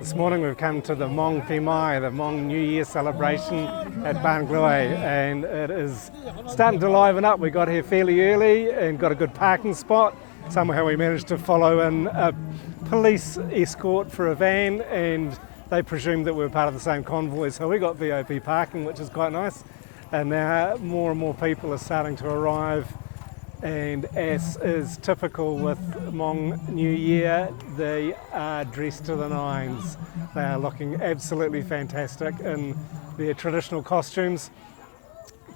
This morning we've come to the Mong Mai, the Hmong New Year celebration at Handcrafted, and it is starting to liven up. We got here fairly early and got a good parking spot. Somehow we managed to follow in a police escort for a van, and they presumed that we were part of the same convoy, so we got VIP parking, which is quite nice. And now more and more people are starting to arrive, and as is typical with Hmong New Year, they are dressed to the nines. They are looking absolutely fantastic in their traditional costumes.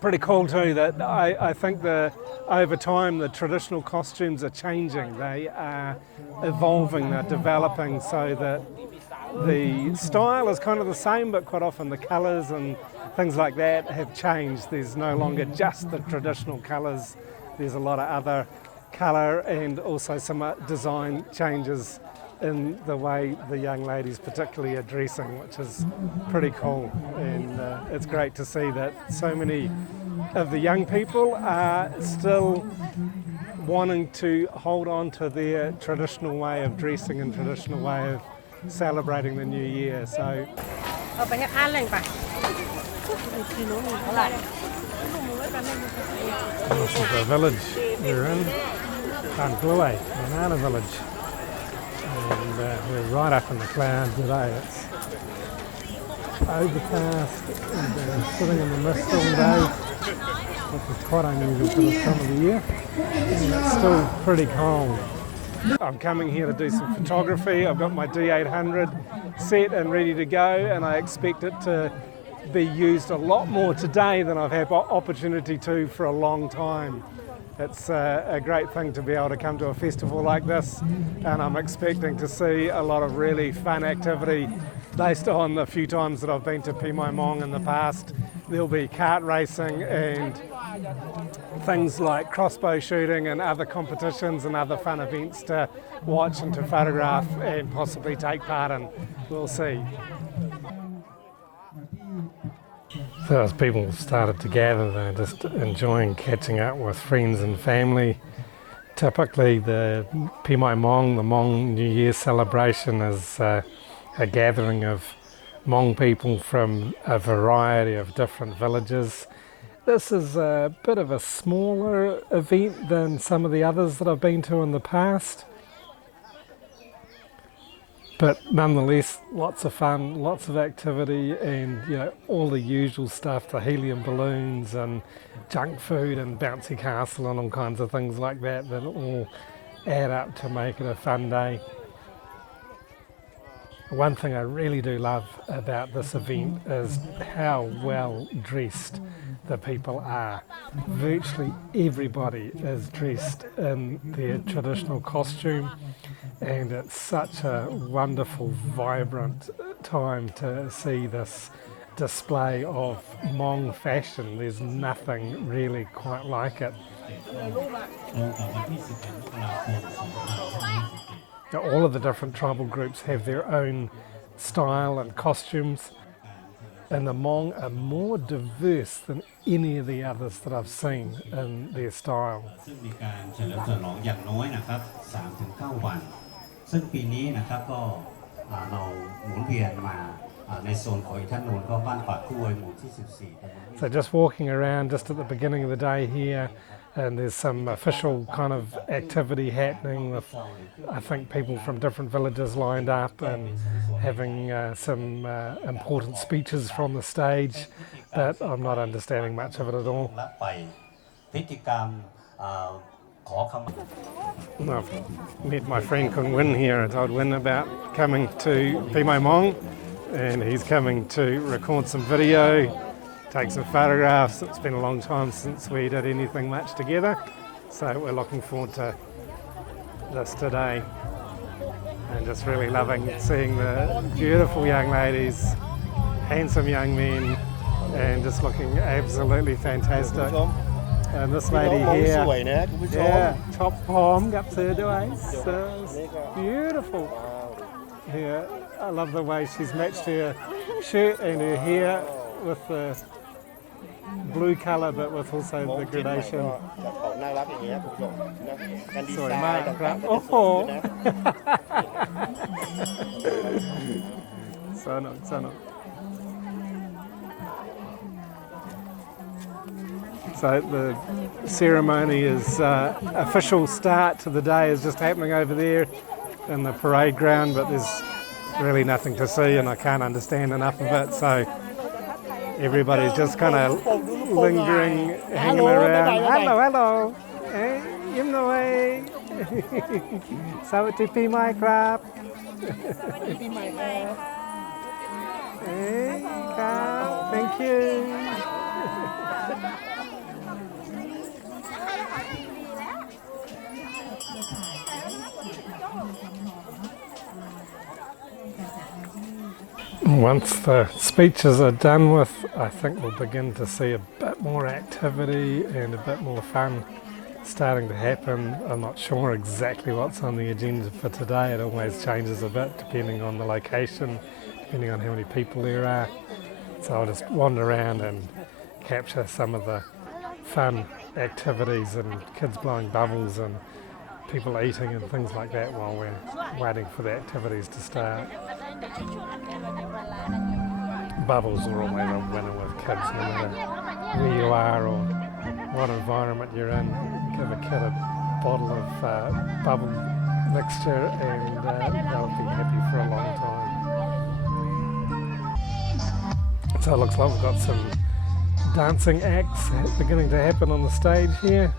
Pretty cool too that I think over time the traditional costumes are changing. They are evolving, they're developing, so that the style is kind of the same, but quite often the colours and things like that have changed. There's no longer just the traditional colours. There's a lot of other colour and also some design changes in the way the young ladies particularly are dressing, which is pretty cool. And it's great to see that so many of the young people are still wanting to hold on to their traditional way of dressing and traditional way of celebrating the new year. So this is the village we're in, Handcrafted, banana village, and we're right up in the clouds today. It's overcast and sitting in the mist all day, which is quite unusual for this time of the year, and it's still pretty cold. I'm coming here to do some photography. I've got my D800 set and ready to go, and I expect it to be used a lot more today than I've had opportunity to for a long time. It's a great thing to be able to come to a festival like this, and I'm expecting to see a lot of really fun activity based on the few times that I've been to Mong in the past. There'll be kart racing and things like crossbow shooting and other competitions and other fun events to watch and to photograph and possibly take part in. We'll see. So as people started to gather, they're just enjoying catching up with friends and family. Typically the Mong, the Hmong New Year celebration, is a gathering of Hmong people from a variety of different villages. This is a bit of a smaller event than some of the others that I've been to in the past. But nonetheless, lots of fun, lots of activity, and all the usual stuff, the helium balloons and junk food and bouncy castle and all kinds of things like that all add up to make it a fun day. One thing I really do love about this event is how well dressed the people are. Virtually everybody is dressed in their traditional costume, and it's such a wonderful, vibrant time to see this display of Hmong fashion. There's nothing really quite like it. All of the different tribal groups have their own style and costumes, and the Hmong are more diverse than any of the others that I've seen in their style. So just walking around just at the beginning of the day here, and there's some official kind of activity happening with, I think, people from different villages lined up and having some important speeches from the stage, but I'm not understanding much of it at all. I've met my friend Kun Win here. I told Win about coming to Mong, and he's coming to record some video, take some photographs. It's been a long time since we did anything much together, so we're looking forward to this today, and just really loving seeing the beautiful young ladies, handsome young men, and just looking absolutely fantastic. And this lady here, top palm, up there, so beautiful. Yeah, I love the way she's matched her shirt and her hair with the blue colour, but with also the gradation. Sorry, Mark. Oh. Sanok. So the ceremony is official start to the day is just happening over there in the parade ground, but there's really nothing to see and I can't understand enough of it, so everybody's just kind of lingering, hanging around. Hello. Hey, Im Noi. Sawati Pi Mai Krap. Hey, Krap. Thank you. Once the speeches are done with, I think we'll begin to see a bit more activity and a bit more fun starting to happen. I'm not sure exactly what's on the agenda for today. It always changes a bit depending on the location, depending on how many people there are. So I'll just wander around and capture some of the fun activities and kids blowing bubbles and people eating and things like that while we're waiting for the activities to start. Bubbles are always a winner with kids, no matter where you are or what environment you're in. Give a kid a bottle of bubble mixture and they'll be happy for a long time. So it looks like we've got some dancing acts beginning to happen on the stage here.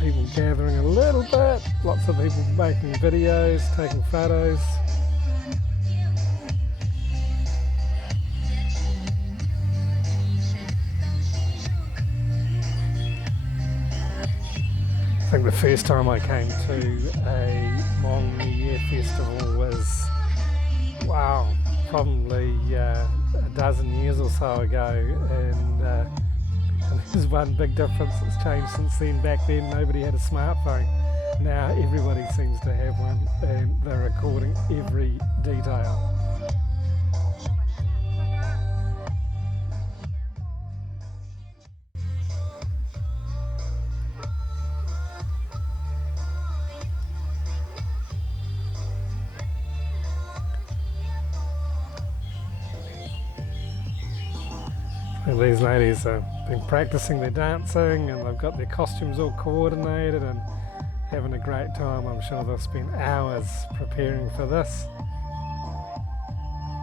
People gathering a little bit, lots of people making videos, taking photos. I think the first time I came to a Hmong New Year festival was, wow, probably a dozen years or so ago, and there's one big difference that's changed since then. Back then nobody had a smartphone. Now everybody seems to have one and they're recording every detail. And these ladies have been practicing their dancing and they've got their costumes all coordinated and having a great time. I'm sure they've spent hours preparing for this.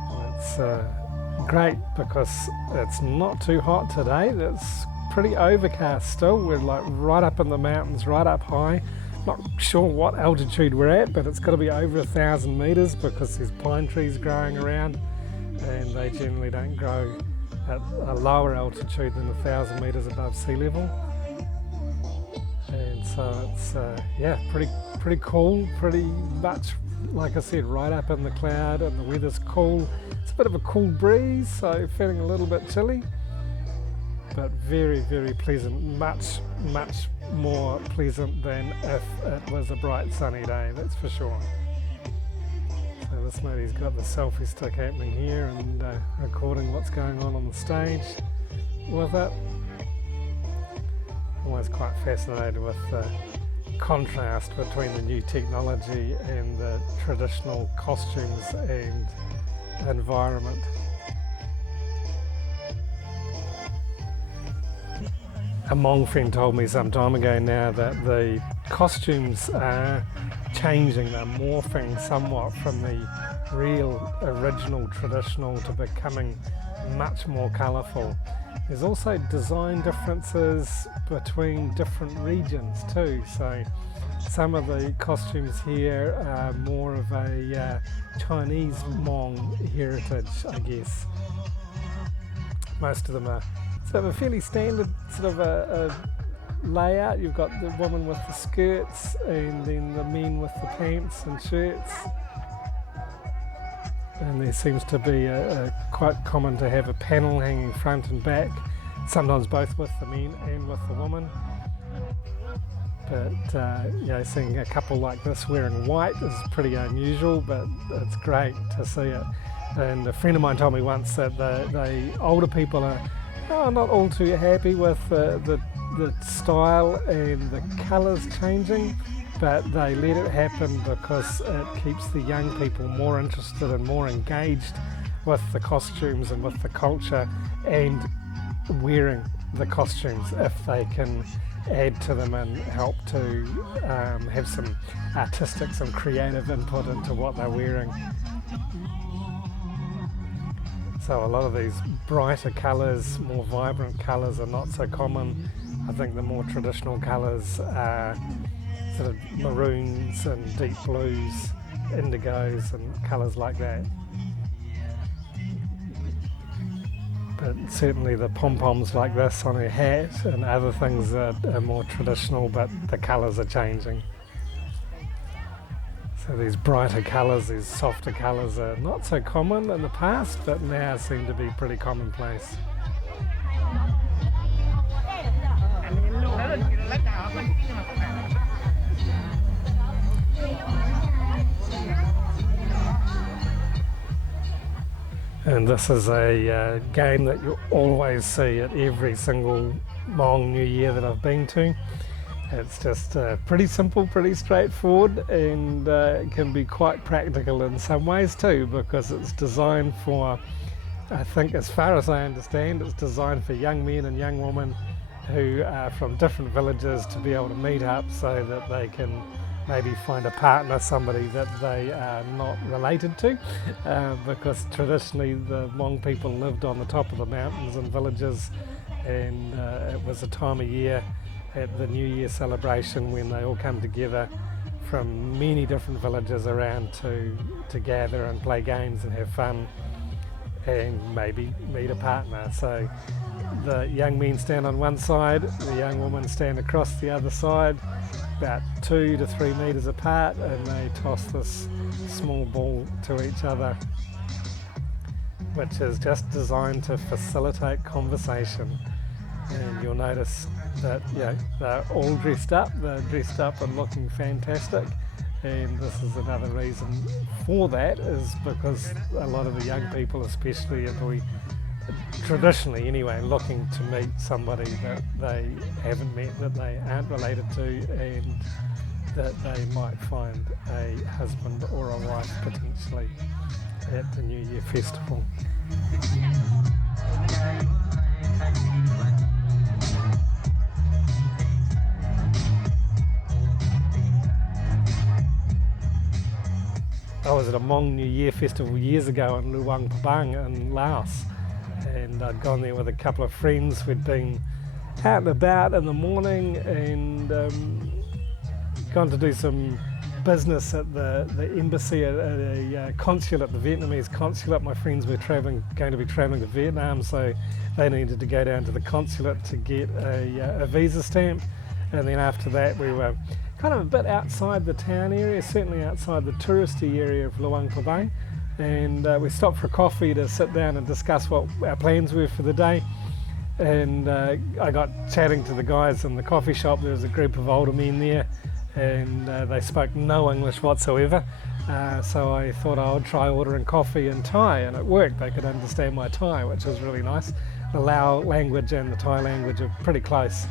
And it's great because it's not too hot today. It's pretty overcast still. We're like right up in the mountains, right up high. Not sure what altitude we're at, but it's got to be over 1,000 meters because there's pine trees growing around and they generally don't grow at a lower altitude than 1,000 meters above sea level, and so it's pretty cool, pretty much like I said, right up in the cloud, and the weather's cool. It's a bit of a cool breeze, so feeling a little bit chilly, but very, very pleasant, much more pleasant than if it was a bright sunny day, that's for sure. So this lady's got the selfie stick happening here and recording what's going on the stage with it. Always quite fascinated with the contrast between the new technology and the traditional costumes and environment. A Mong friend told me some time ago now that the costumes are changing, they're morphing somewhat from the real original traditional to becoming much more colourful. There's also design differences between different regions too, so some of the costumes here are more of a Chinese Hmong heritage, I guess. Most of them are sort of a fairly standard sort of a layout. You've got the woman with the skirts and then the men with the pants and shirts, and there seems to be a quite common to have a panel hanging front and back, sometimes both with the men and with the woman. But seeing a couple like this wearing white is pretty unusual, but it's great to see it. And a friend of mine told me once that the older people are not all too happy with the style and the colours changing, but they let it happen because it keeps the young people more interested and more engaged with the costumes and with the culture, and wearing the costumes if they can add to them and help to have some artistic, some creative input into what they're wearing. So a lot of these brighter colours, more vibrant colours are not so common. I think the more traditional colours are sort of maroons and deep blues, indigos and colours like that. But certainly the pom-poms like this on her hat and other things are more traditional, but the colours are changing. So these brighter colours, these softer colours are not so common in the past, but now seem to be pretty commonplace. And this is a game that you always see at every single Hmong New Year that I've been to. It's just pretty simple, pretty straightforward, and it can be quite practical in some ways too, because it's designed for, I think as far as I understand, it's designed for young men and young women who are from different villages to be able to meet up so that they can maybe find a partner, somebody that they are not related to, because traditionally the Hmong people lived on the top of the mountains and villages, and it was a time of year at the New Year celebration when they all come together from many different villages around to gather and play games and have fun and maybe meet a partner. So the young men stand on one side, the young women stand across the other side, about 2 to 3 metres apart, and they toss this small ball to each other, which is just designed to facilitate conversation. And you'll notice that they're all dressed up and looking fantastic, and this is another reason for that, is because a lot of the young people especially are traditionally anyway looking to meet somebody that they haven't met, that they aren't related to, and that they might find a husband or a wife potentially at the New Year festival. I was at a Hmong New Year festival years ago in Luang Prabang in Laos, and I'd gone there with a couple of friends. We'd been out and about in the morning and gone to do some business at the embassy, at a consulate, the Vietnamese consulate. My friends were going to be travelling to Vietnam, so they needed to go down to the consulate to get a visa stamp, and then after that we were kind of a bit outside the town area, certainly outside the touristy area of Luang Prabang, and we stopped for coffee to sit down and discuss what our plans were for the day. And I got chatting to the guys in the coffee shop. There was a group of older men there, and they spoke no English whatsoever, so I thought I would try ordering coffee in Thai, and it worked. They could understand my Thai, which was really nice. The Lao language and the Thai language are pretty close.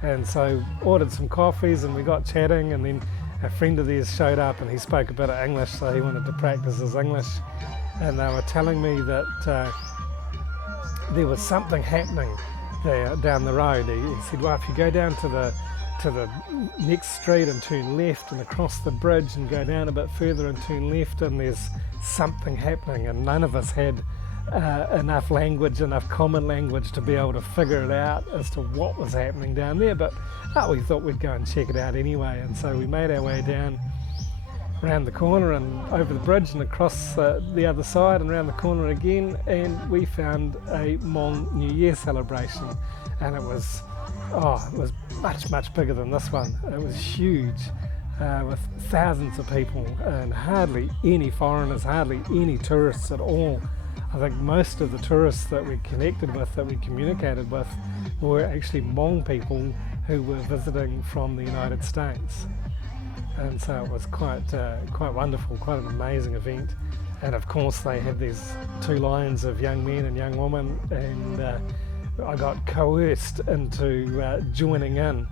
And so ordered some coffees and we got chatting, and then a friend of theirs showed up and he spoke a bit of English, so he wanted to practice his English, and they were telling me that there was something happening there down the road. He said, well, if you go down to the next street and turn left and across the bridge and go down a bit further and turn left, and there's something happening, and none of us had enough common language to be able to figure it out as to what was happening down there, but we thought we'd go and check it out anyway. And so we made our way down around the corner and over the bridge and across the other side and around the corner again, and we found a Hmong New Year celebration, and it was much bigger than this one. It was huge, with thousands of people and hardly any foreigners, hardly any tourists at all. I think most of the tourists that we connected with, that we communicated with, were actually Hmong people who were visiting from the United States. And so it was quite wonderful, quite an amazing event. And of course they had these 2 lines of young men and young women, and I got coerced into joining in,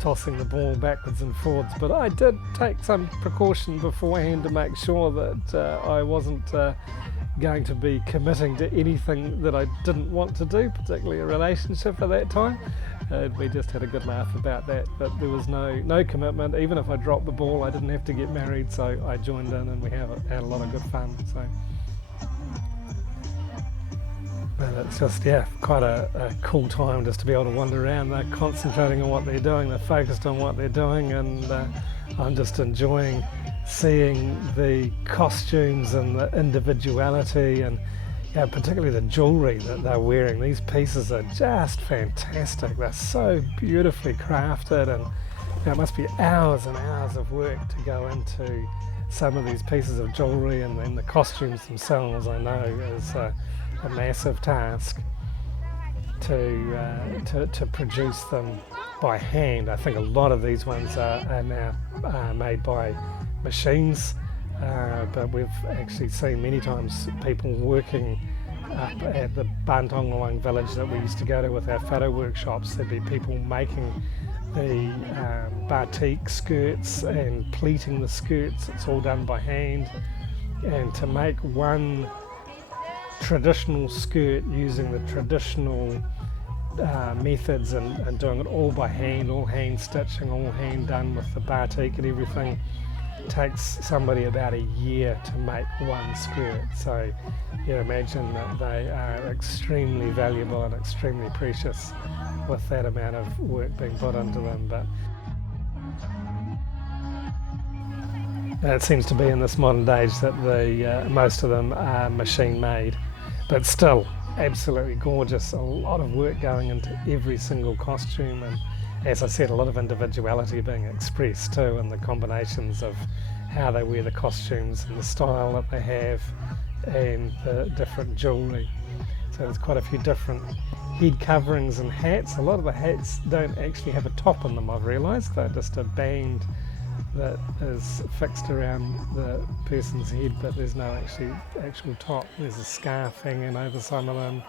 tossing the ball backwards and forwards. But I did take some precaution beforehand to make sure that I wasn't going to be committing to anything that I didn't want to do, particularly a relationship at that time. We just had a good laugh about that, but there was no commitment. Even if I dropped the ball, I didn't have to get married, so I joined in and we had a lot of good fun. So, but it's just, quite a cool time just to be able to wander around. They're concentrating on what they're doing, they're focused on what they're doing, and I'm just enjoying seeing the costumes and the individuality, and particularly the jewellery that they're wearing. These pieces are just fantastic. They're so beautifully crafted, and it must be hours and hours of work to go into some of these pieces of jewellery, and then the costumes themselves, I know, is a massive task to produce them by hand. I think a lot of these ones are now made by machines, but we've actually seen many times people working up at the Bantongawang village that we used to go to with our photo workshops. There'd be people making the batik skirts and pleating the skirts. It's all done by hand, and to make one traditional skirt using the traditional methods and doing it all by hand, all hand stitching, all hand done with the batik and everything, takes somebody about a year to make one skirt. So you imagine that they are extremely valuable and extremely precious with that amount of work being put into them. But it seems to be in this modern age that most of them are machine made, but still absolutely gorgeous. A lot of work going into every single costume, and as I said, a lot of individuality being expressed too, and the combinations of how they wear the costumes and the style that they have and the different jewellery. So there's quite a few different head coverings and hats. A lot of the hats don't actually have a top on them, I've realised. They're just a band that is fixed around the person's head, but there's no actual top. There's a scarf hanging over some of them,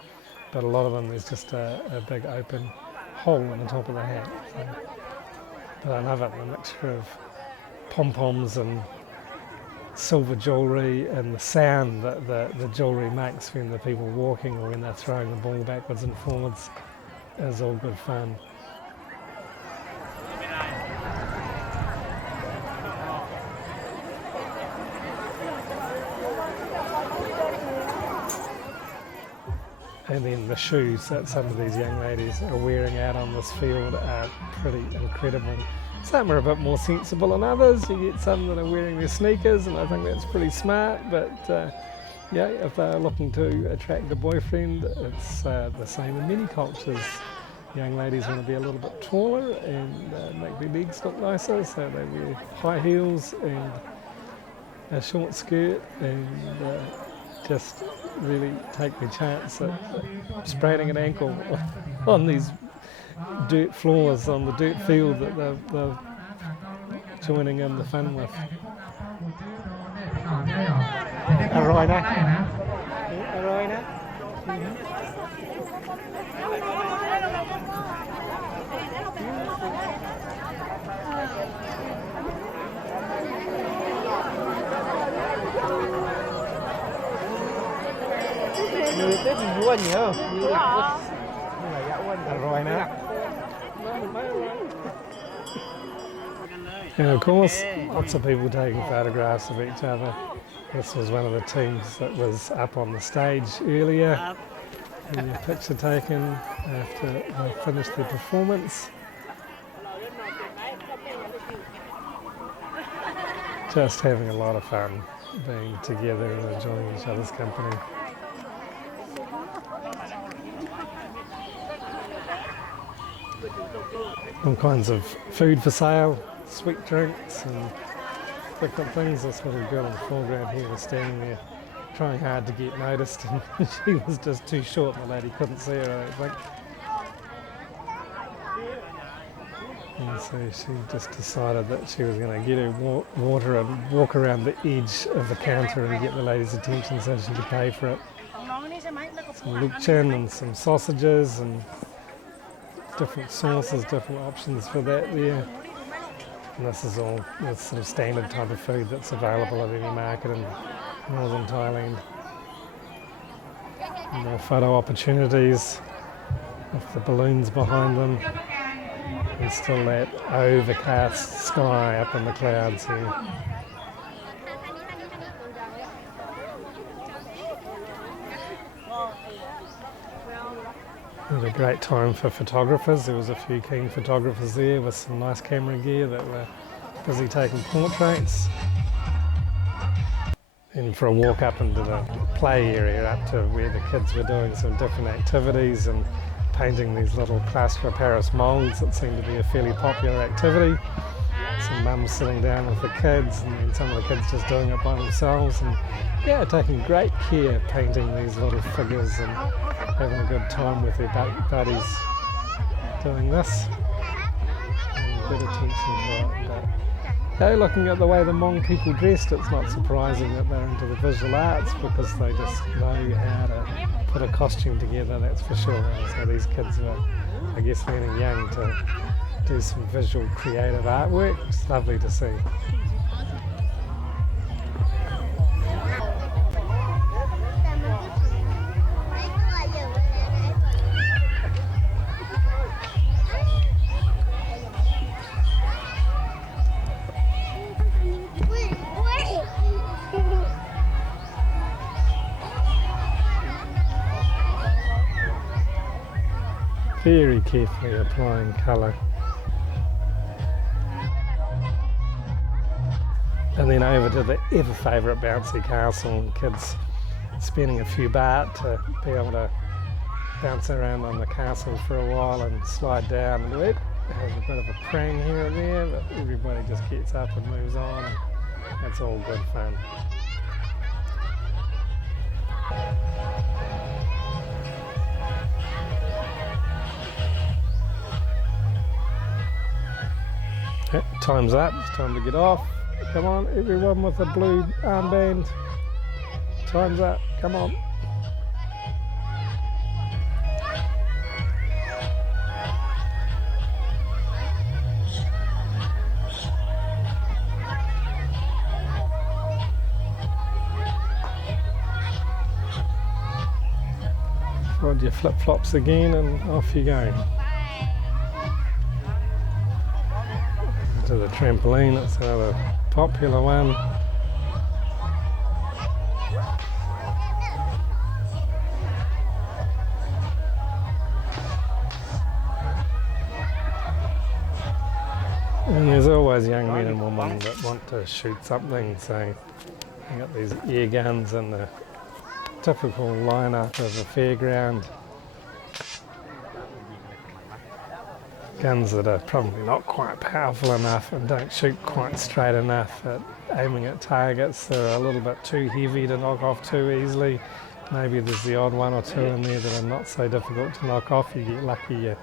but a lot of them there's just a big open hole in the top of the hat. So, but I love it, the mixture of pom-poms and silver jewellery and the sound that the jewellery makes when the people walking or when they're throwing the ball backwards and forwards is all good fun. And then the shoes that some of these young ladies are wearing out on this field are pretty incredible. Some are a bit more sensible than others. You get some that are wearing their sneakers, and I think that's pretty smart. But if they're looking to attract a boyfriend, it's the same in many cultures. Young ladies want to be a little bit taller and make their legs look nicer, so they wear high heels and a short skirt and just really take their chance at spraining an ankle on these dirt floors on the dirt field that they're joining in the fun with. Người Tết mình vui nhiều không? Như là gạo quên rồi nè. And of course, lots of people taking photographs of each other. This was one of the teams that was up on the stage earlier, and a picture taken after they finished their performance. Just having a lot of fun being together and enjoying each other's company. All kinds of food for sale, sweet drinks and different things. This little girl in the foreground here was standing there trying hard to get noticed, and she was just too short, the lady couldn't see her, I think. And so she just decided that she was going to get her water and walk around the edge of the counter and get the lady's attention so she could pay for it. Some lukchin and some sausages and different sauces, different options for that there. And this is all the sort of standard type of food that's available at any market in northern Thailand. More photo opportunities with the balloons behind them. And still that overcast sky up in the clouds here. It was a great time for photographers. There was a few keen photographers there with some nice camera gear that were busy taking portraits. And for a walk up into the play area, up to where the kids were doing some different activities and painting these little plaster of Paris molds that seemed to be a fairly popular activity. Some mums sitting down with the kids, and then some of the kids just doing it by themselves, and yeah, taking great care painting these little figures and having a good time with their buddies doing this. And good attention to it. But hey, looking at the way the Hmong people dressed, it's not surprising that they're into the visual arts, because they just know how to put a costume together, that's for sure. And so these kids were, I guess, learning young to do some visual creative artwork. It's lovely to see. Very carefully applying colour. And then over to the ever favourite bouncy castle, kids spending a few baht to be able to bounce around on the castle for a while and slide down and it. There's a bit of a prang here and there, but everybody just gets up and moves on. And that's all good fun. Okay, time's up, it's time to get off. Come on, everyone with a blue armband. Time's up, come on. Ride your flip-flops again and off you go. To the trampoline, that's another popular one. And there's always young men and women that want to shoot something, so you got these air guns and the typical lineup of a fairground. Guns that are probably not quite powerful enough and don't shoot quite straight enough at aiming at targets that are a little bit too heavy to knock off too easily. Maybe there's the odd one or two in there that are not so difficult to knock off. You get lucky, you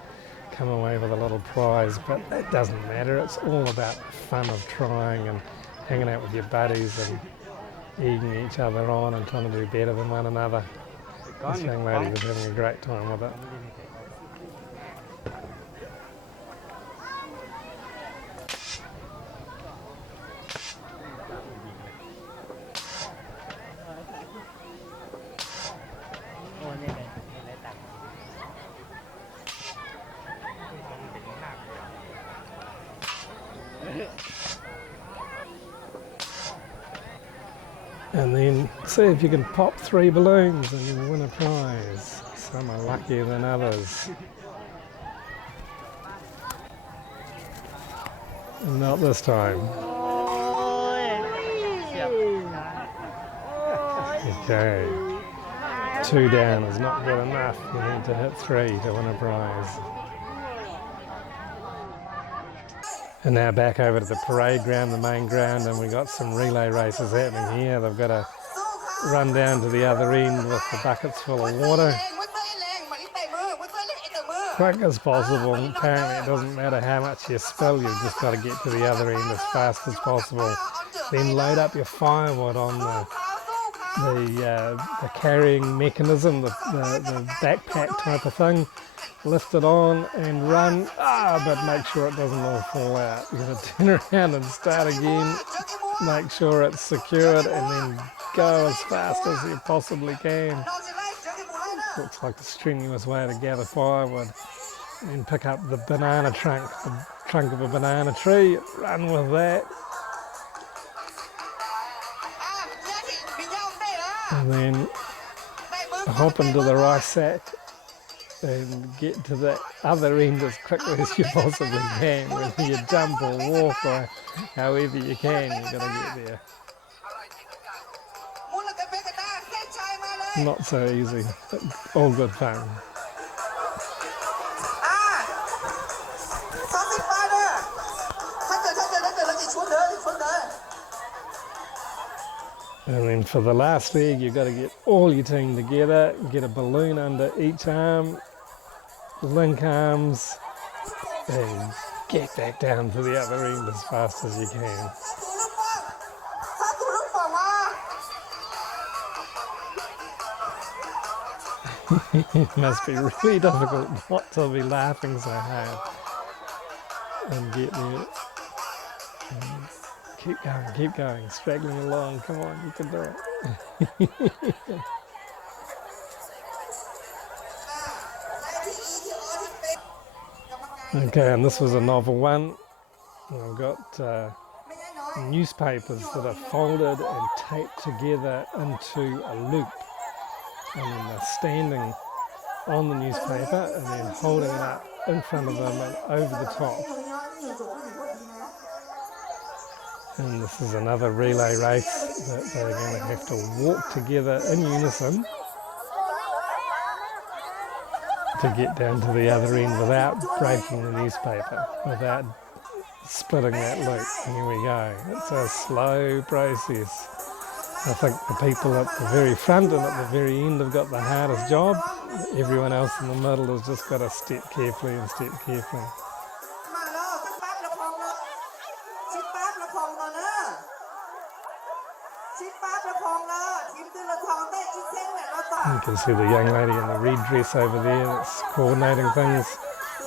come away with a little prize, but it doesn't matter. It's all about the fun of trying and hanging out with your buddies and egging each other on and trying to do better than one another. This young lady was having a great time with it. And then see if you can pop 3 balloons and you win a prize. Some are luckier than others. And not this time. Okay. 2 down is not good enough. You need to hit 3 to win a prize. And now back over to the parade ground, the main ground, and we got some relay races happening here. They've got to run down to the other end with the buckets full of water. Quick as possible. Apparently it doesn't matter how much you spill, you've just got to get to the other end as fast as possible. Then load up your firewood on the carrying mechanism, the backpack type of thing. Lift it on and run, but make sure it doesn't all fall out. You're going to turn around and start again, make sure it's secured, and then go as fast as you possibly can. looks like a strenuous way to gather firewood. And pick up the banana trunk, the trunk of a banana tree, run with that. And then hop into the rice sack and get to the other end as quickly as you possibly can. Whether you jump or walk or however you can, you've got to get there. Not so easy, but all good fun. And then for the last leg, you've got to get all your team together, get a balloon under each arm, link arms, and get back down to the other end as fast as you can. It must be really difficult not to be laughing so hard and get there. And keep going, straggling along. Come on, you can do it. Okay, and this was a novel one. I've got newspapers that are folded and taped together into a loop. And then they're standing on the newspaper and then holding it up in front of them and over the top. And this is another relay race that they're going to have to walk together in unison to get down to the other end without breaking the newspaper, without splitting that loop. Here we go. It's a slow process. I think the people at the very front and at the very end have got the hardest job. Everyone else in the middle has just got to step carefully and step carefully. You can see the young lady in the red dress over there that's coordinating things.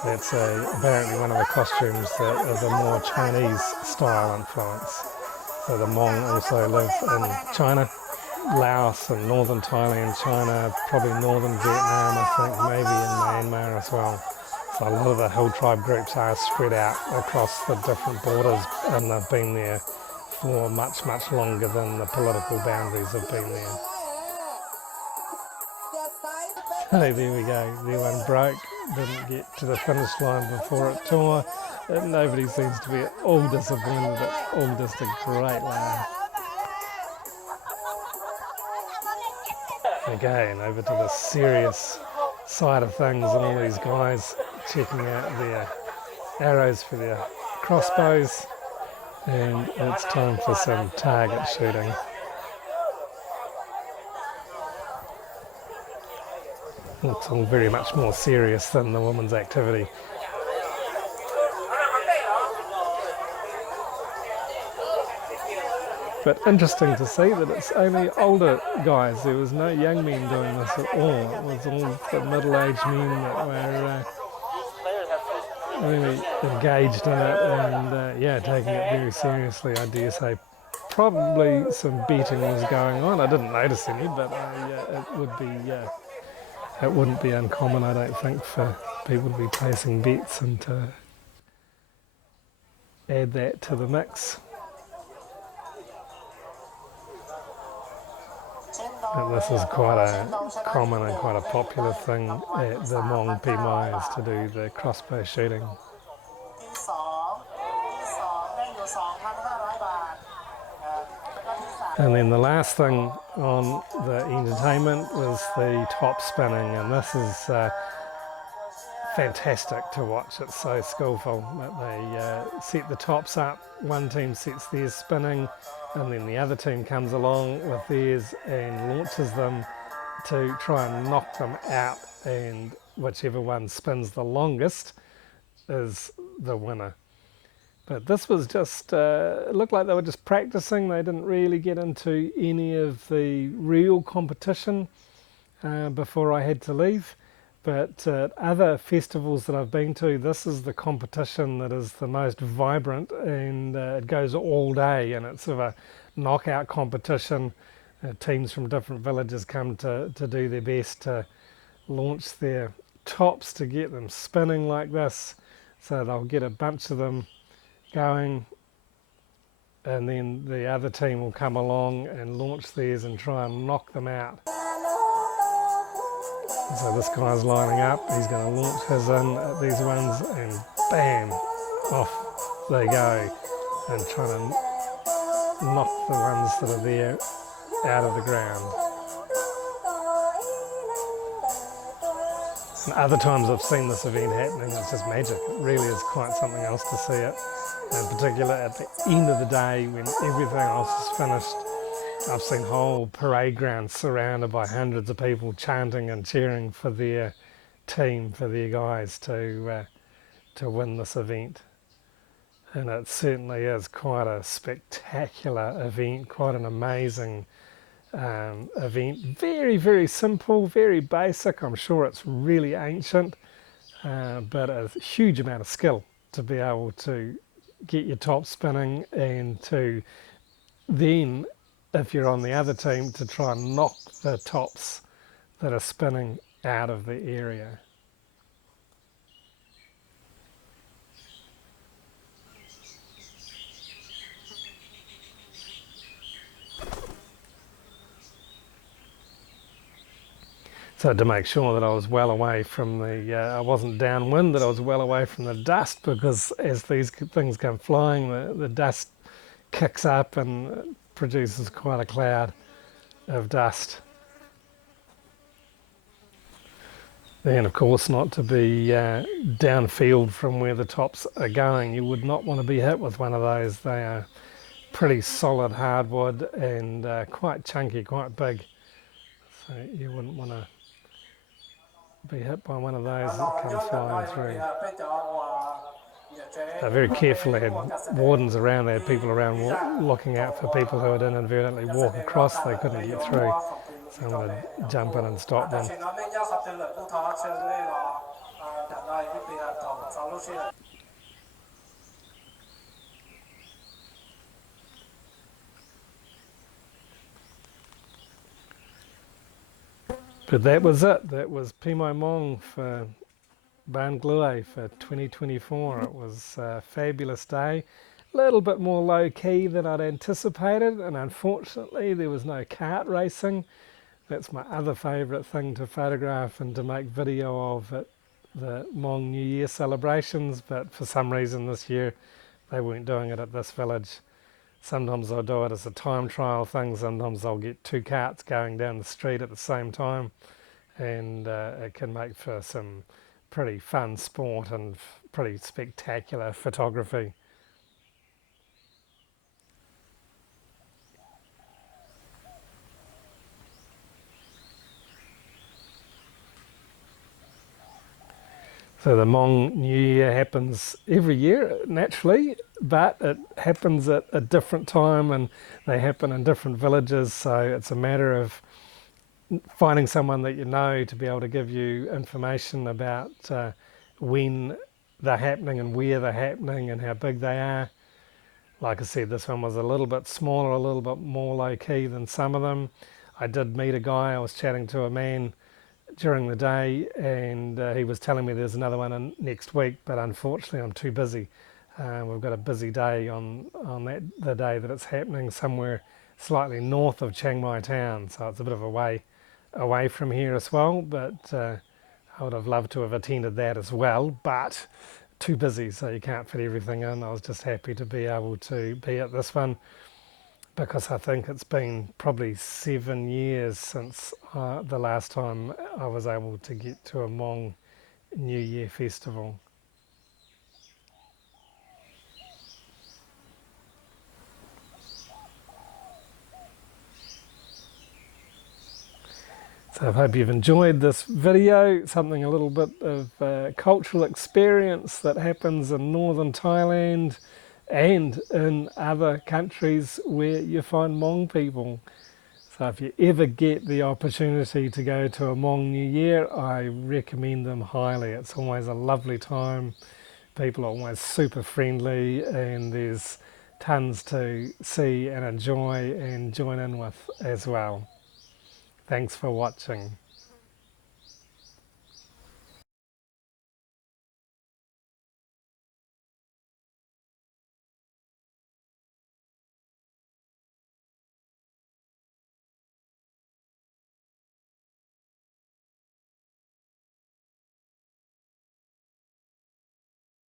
That's apparently one of the costumes that is a more Chinese style influence. So the Mong also live in China, Laos and northern Thailand, China, probably northern Vietnam, I think, maybe in Myanmar as well. So a lot of the hill tribe groups are spread out across the different borders, and they've been there for much, much longer than the political boundaries have been there. So there we go, the one broke, didn't get to the finish line before it tore. Nobody seems to be at all disappointed, it's all just a great laugh. Okay, and over to the serious side of things, and all these guys checking out their arrows for their crossbows, and it's time for some target shooting. It's all very much more serious than the women's activity. But interesting to see that it's only older guys. There was no young men doing this at all. It was all the middle-aged men that were really engaged in it and taking it very seriously, I dare say. Probably some betting was going on. I didn't notice any, but it wouldn't be uncommon, I don't think, for people to be placing bets and to add that to the mix. And this is quite a common and quite a popular thing at the Mong Mai is to do the crossbow shooting. And then the last thing on the entertainment was the top spinning, and this is fantastic to watch. It's so skillful that they set the tops up, one team sets theirs spinning, and then the other team comes along with theirs and launches them to try and knock them out, and whichever one spins the longest is the winner. But this was just, it looked like they were just practicing. They didn't really get into any of the real competition before I had to leave. But other festivals that I've been to, this is the competition that is the most vibrant, and it goes all day, and it's sort of a knockout competition. Teams from different villages come to do their best to launch their tops to get them spinning like this. So they'll get a bunch of them going, and then the other team will come along and launch theirs and try and knock them out. So this guy's lining up, he's going to launch his in at these ones, and bam, off they go, and trying to knock the ones that are there out of the ground. And other times I've seen this event happening, it's just magic. It really is quite something else to see it. In particular at the end of the day when everything else is finished, I've seen whole parade grounds surrounded by hundreds of people chanting and cheering for their team, for their guys to win this event. And it certainly is quite a spectacular event, quite an amazing event. Very, very simple, very basic. I'm sure it's really ancient, but a huge amount of skill to be able to get your top spinning, and to then, if you're on the other team, to try and knock the tops that are spinning out of the area. So to make sure that I was well away from the, I wasn't downwind, that I was well away from the dust, because as these things come flying, the dust kicks up and produces quite a cloud of dust. Then of course not to be downfield from where the tops are going. You would not want to be hit with one of those. They are pretty solid hardwood and quite chunky, quite big. So you wouldn't want to be hit by one of those that comes flying through. They're very careful. They had wardens around, they had people around looking out for people who would inadvertently walk across, they couldn't get through. So I'm going to jump in and stop them. But that was it. That was Pimai Mong for Ban Glue for 2024. It was a fabulous day. A little bit more low-key than I'd anticipated, and unfortunately there was no kart racing. That's my other favourite thing to photograph and to make video of at the Hmong New Year celebrations, but for some reason this year they weren't doing it at this village. Sometimes I'll do it as a time trial thing, sometimes I'll get two carts going down the street at the same time, and it can make for some pretty fun sport and pretty spectacular photography. So the Hmong New Year happens every year, naturally, but it happens at a different time and they happen in different villages. So it's a matter of finding someone that you know to be able to give you information about when they're happening and where they're happening and how big they are. Like I said, this one was a little bit smaller, a little bit more low-key than some of them. I did meet a guy, I was chatting to a man during the day, and he was telling me there's another one in next week, but unfortunately I'm too busy. We've got a busy day on the day that it's happening somewhere slightly north of Chiang Mai town, so it's a bit of a way away from here as well, but I would have loved to have attended that as well, but too busy, so you can't fit everything in. I was just happy to be able to be at this one, because I think it's been probably 7 years since the last time I was able to get to a Hmong New Year festival. So I hope you've enjoyed this video, something a little bit of a cultural experience that happens in northern Thailand and in other countries where you find Hmong people. So if you ever get the opportunity to go to a Hmong New Year, I recommend them highly. It's always a lovely time. People are always super friendly, and there's tons to see and enjoy and join in with as well. Thanks for watching.